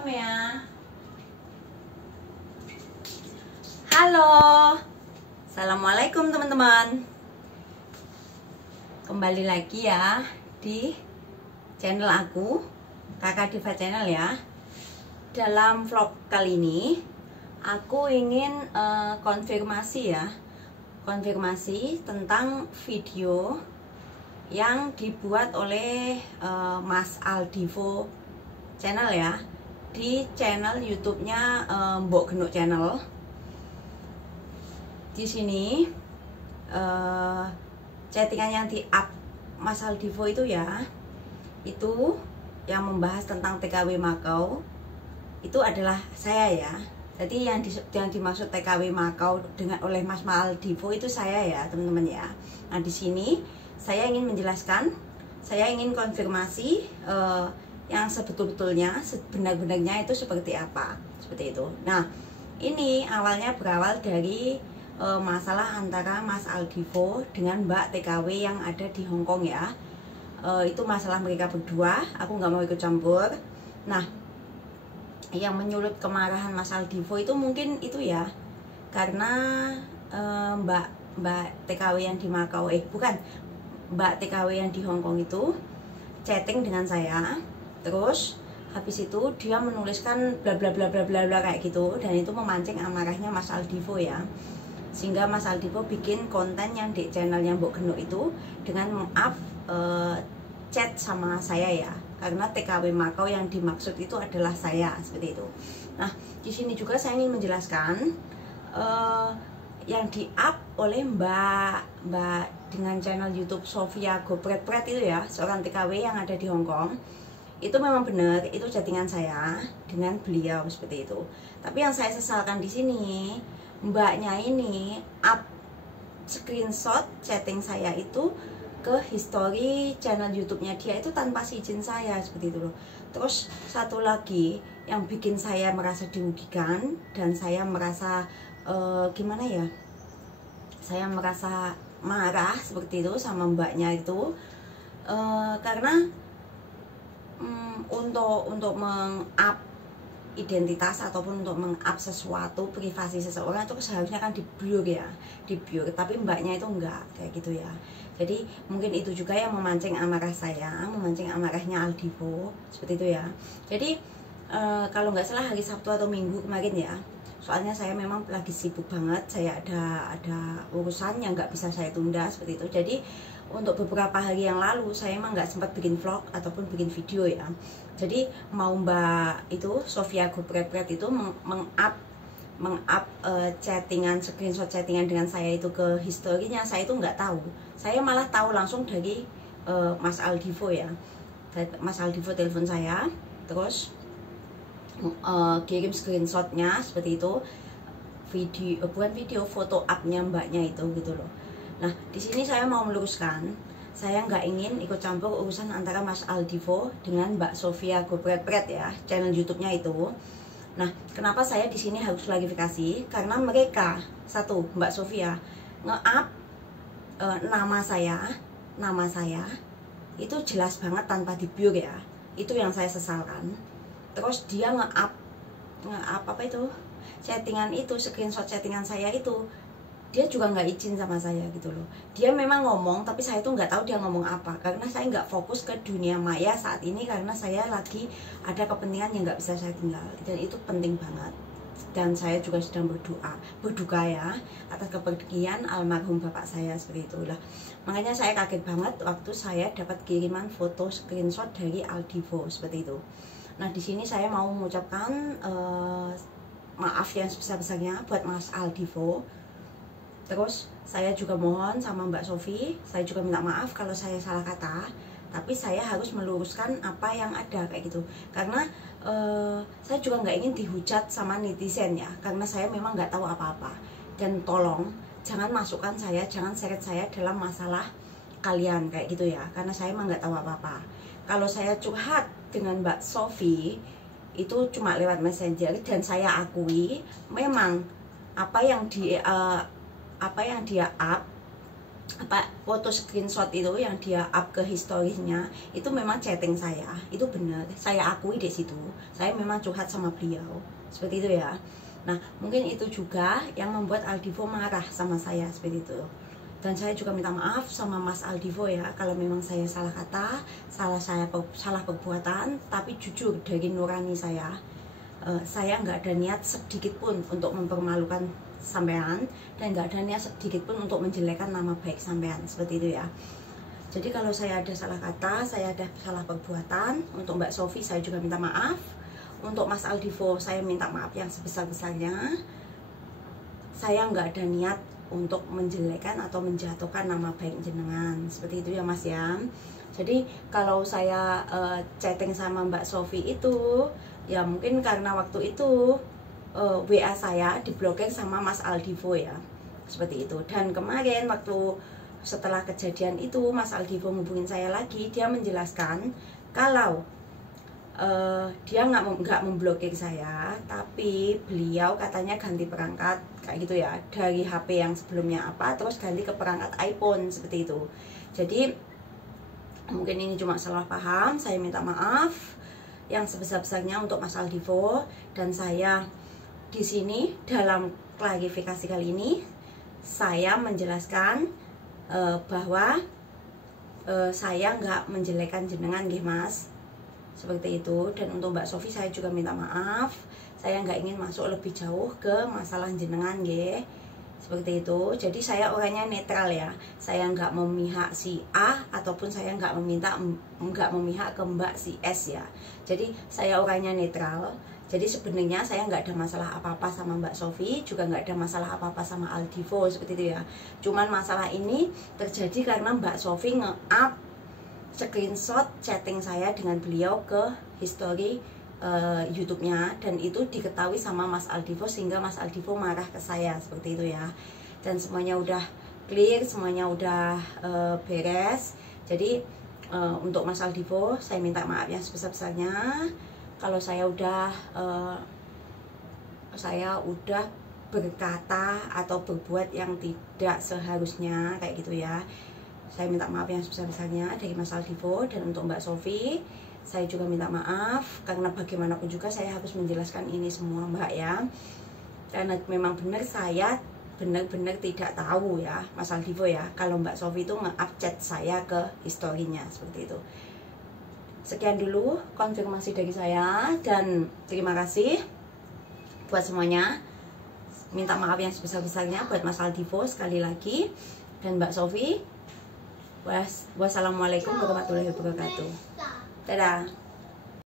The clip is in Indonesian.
Welcome ya. Halo. Assalamualaikum teman-teman. Kembali lagi ya di channel aku, Kakak Diva Channel ya. Dalam vlog kali ini aku ingin konfirmasi ya. Konfirmasi tentang video yang dibuat oleh Mas Aldivo Channel ya, di channel YouTube-nya Mbok Genuk Channel. Di sini chattingan yang di-up Mas Aldivo itu ya, itu yang membahas tentang TKW Makau, itu adalah saya ya. Jadi yang dimaksud TKW Makau dengan oleh Mas Aldivo itu saya ya teman-teman ya. Nah di sini saya ingin menjelaskan, saya ingin konfirmasi yang sebetul-betulnya, sebenar-benarnya itu seperti apa, seperti itu. Nah, ini awalnya berawal dari masalah antara Mas Aldivo dengan Mbak TKW yang ada di Hong Kong ya. Itu masalah mereka berdua, aku nggak mau ikut campur. Nah, yang menyulut kemarahan Mas Aldivo itu mungkin itu ya, karena Mbak TKW yang di Makau, Mbak TKW yang di Hong Kong itu chatting dengan saya. Terus habis itu dia menuliskan bla bla bla bla bla bla kayak gitu, dan itu memancing amarahnya Mas Aldivo ya. Sehingga Mas Aldivo bikin konten yang di channelnya Mbok Genuk itu dengan meng-up chat sama saya ya. Karena TKW Makau yang dimaksud itu adalah saya, seperti itu. Nah, di sini juga saya ingin menjelaskan yang di-up oleh Mbak dengan channel YouTube Sofia Gopret-pret itu ya, seorang TKW yang ada di Hong Kong. Itu memang benar, itu chattingan saya dengan beliau seperti itu. Tapi yang saya sesalkan di sini, mbaknya ini up screenshot chatting saya itu ke history channel YouTube-nya dia itu tanpa izin saya, seperti itu loh. Terus satu lagi yang bikin saya merasa dirugikan dan saya merasa gimana ya? Saya merasa marah seperti itu sama mbaknya itu karena untuk meng-up identitas ataupun untuk meng-up sesuatu privasi seseorang itu seharusnya kan di-blur ya, di-blur, tapi mbaknya itu enggak kayak gitu ya. Jadi mungkin itu juga yang memancing amarah saya, memancing amarahnya Aldivo, seperti itu ya. Jadi kalau nggak salah hari Sabtu atau Minggu kemarin ya, soalnya saya memang lagi sibuk banget, saya ada urusan yang nggak bisa saya tunda seperti itu. Jadi untuk beberapa hari yang lalu saya emang nggak sempat bikin vlog ataupun bikin video ya. Jadi mau Mbak itu Sofia Gopret-pret itu meng-up chattingan, screenshot chattingan dengan saya itu ke historinya, saya itu nggak tahu. Saya malah tahu langsung dari Mas Aldivo ya. Mas Aldivo telepon saya, terus kirim screenshotnya seperti itu, video bukan video, foto upnya mbaknya itu gitu loh. Nah di sini saya mau meluruskan, saya nggak ingin ikut campur urusan antara Mas Aldivo dengan Mbak Sofia Gopret-pret ya, channel YouTube-nya itu. Nah kenapa saya di sini harus klarifikasi? Karena mereka satu, Mbak Sofia nge-up nama saya itu jelas banget tanpa di-blur ya. Itu yang saya sesalkan. Terus dia nge-up apa itu chattingan itu, screenshot chattingan saya itu, dia juga nggak izin sama saya gitu loh. Dia memang ngomong tapi saya tuh nggak tahu dia ngomong apa, karena saya nggak fokus ke dunia maya saat ini, karena saya lagi ada kepentingan yang nggak bisa saya tinggal, dan itu penting banget. Dan saya juga sedang berduka ya atas kepergian almarhum bapak saya, seperti itulah. Makanya saya kaget banget waktu saya dapat kiriman foto screenshot dari Aldivo seperti itu. Nah di sini saya mau mengucapkan maaf yang sebesar-besarnya buat Mas Aldivo. Terus saya juga mohon sama Mbak Sofi, saya juga minta maaf kalau saya salah kata, tapi saya harus meluruskan apa yang ada kayak gitu. Karena saya juga nggak ingin dihujat sama netizen ya, karena saya memang nggak tahu apa-apa. Dan tolong jangan masukkan saya, jangan seret saya dalam masalah kalian kayak gitu ya, karena saya memang nggak tahu apa-apa. Kalau saya curhat dengan Mbak Sofi itu cuma lewat messenger, dan saya akui memang apa yang dia up foto screenshot itu yang dia up ke historisnya itu memang chatting saya, itu benar, saya akui di situ, saya memang curhat sama beliau seperti itu ya. Nah mungkin itu juga yang membuat Aldivo marah sama saya seperti itu. Dan saya juga minta maaf sama Mas Aldivo ya, kalau memang saya salah kata, salah perbuatan, tapi jujur dari nurani saya nggak ada niat sedikit pun untuk mempermalukan sampean, dan nggak ada niat sedikit pun untuk menjelekkan nama baik sampean seperti itu ya. Jadi kalau saya ada salah kata, saya ada salah perbuatan, untuk Mbak Sofi saya juga minta maaf, untuk Mas Aldivo saya minta maaf yang sebesar-besarnya. Saya nggak ada niat untuk menjelekkan atau menjatuhkan nama baik jenengan seperti itu ya Mas ya. Jadi kalau saya chatting sama Mbak Sofi itu ya mungkin karena waktu itu WA saya diblokir sama Mas Aldivo ya, seperti itu. Dan kemarin waktu setelah kejadian itu Mas Aldivo hubungin saya lagi, dia menjelaskan kalau dia nggak memblokir saya, tapi beliau katanya ganti perangkat kayak gitu ya, dari HP yang sebelumnya apa terus ganti ke perangkat iPhone seperti itu. Jadi mungkin ini cuma salah paham, saya minta maaf yang sebesar-besarnya untuk Mas Aldivo. Dan saya di sini dalam klarifikasi kali ini saya menjelaskan bahwa saya nggak menjelekkan jenengan nggih Mas, seperti itu. Dan untuk Mbak Sofi saya juga minta maaf, saya nggak ingin masuk lebih jauh ke masalah jenengan nggih, seperti itu. Jadi saya orangnya netral ya, saya nggak memihak si A ataupun saya nggak memihak ke Mbak si S ya. Jadi saya orangnya netral. Jadi sebenarnya saya nggak ada masalah apa-apa sama Mbak Sofi, juga nggak ada masalah apa-apa sama Aldivo seperti itu ya. Cuman masalah ini terjadi karena Mbak Sofi nge-up screenshot chatting saya dengan beliau ke history YouTube-nya, dan itu diketahui sama Mas Aldivo sehingga Mas Aldivo marah ke saya seperti itu ya. Dan semuanya udah clear, semuanya udah beres. Jadi untuk Mas Aldivo saya minta maaf yang sebesar-besarnya kalau saya udah berkata atau berbuat yang tidak seharusnya kayak gitu ya. Saya minta maaf yang sebesar-besarnya dari Mas Aldivo. Dan untuk Mbak Sofi saya juga minta maaf, karena bagaimanapun juga saya harus menjelaskan ini semua Mbak ya, karena memang benar saya benar-benar tidak tahu ya Mas Aldivo ya, kalau Mbak Sofi itu nge-up chat saya ke historinya seperti itu. Sekian dulu konfirmasi dari saya, dan terima kasih buat semuanya. Minta maaf yang sebesar-besarnya buat Mas Aldivo sekali lagi, dan Mbak Sofi. Wassalamualaikum warahmatullahi wabarakatuh. Dadah.